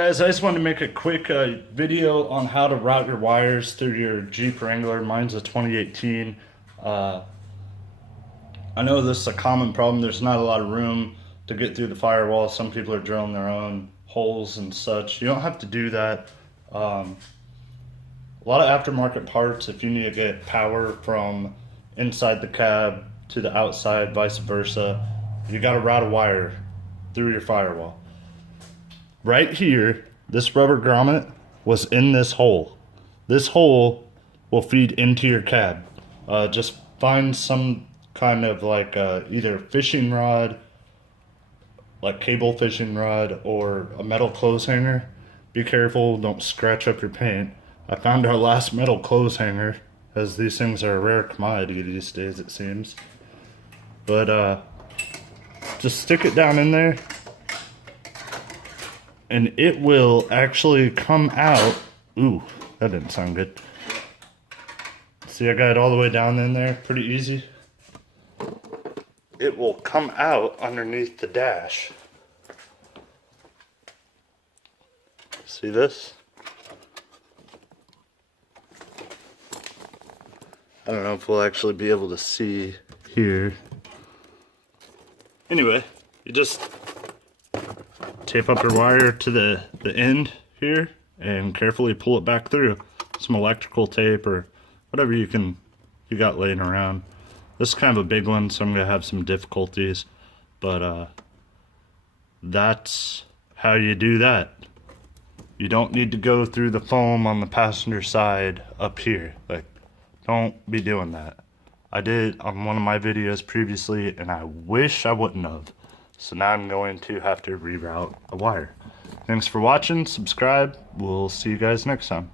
Guys, I just wanted to make a quick video on how to route your wires through your Jeep Wrangler. Mine's a 2018. I know this is a common problem. There's not a lot of room to get through the firewall. Some people are drilling their own holes and such. You don't have to do that. A lot of aftermarket parts, if you need to get power from inside the cab to the outside, vice versa, you got to route a wire through your firewall. Right here, this rubber grommet was in this hole. This hole will feed into your cab. Just find some kind of like either fishing rod, like cable fishing rod, or a metal clothes hanger. Be careful, don't scratch up your paint. I found our last metal clothes hanger, as these things are a rare commodity these days, it seems. But just stick it down in there, and it will actually come out. Ooh, that didn't sound good. See, I got it all the way down in there, pretty easy. It will come out underneath the dash. See this? I don't know if we'll actually be able to see here. Anyway, you just tape up your wire to the end here and carefully pull it back through. Some electrical tape or whatever you got laying around. This is kind of a big one, so I'm gonna have some difficulties, but that's how you do that. You don't need to go through the foam on the passenger side up here. Like, don't be doing that. I did on one of my videos previously, and I wish I wouldn't have. So now I'm going to have to reroute a wire. Thanks for watching. Subscribe. We'll see you guys next time.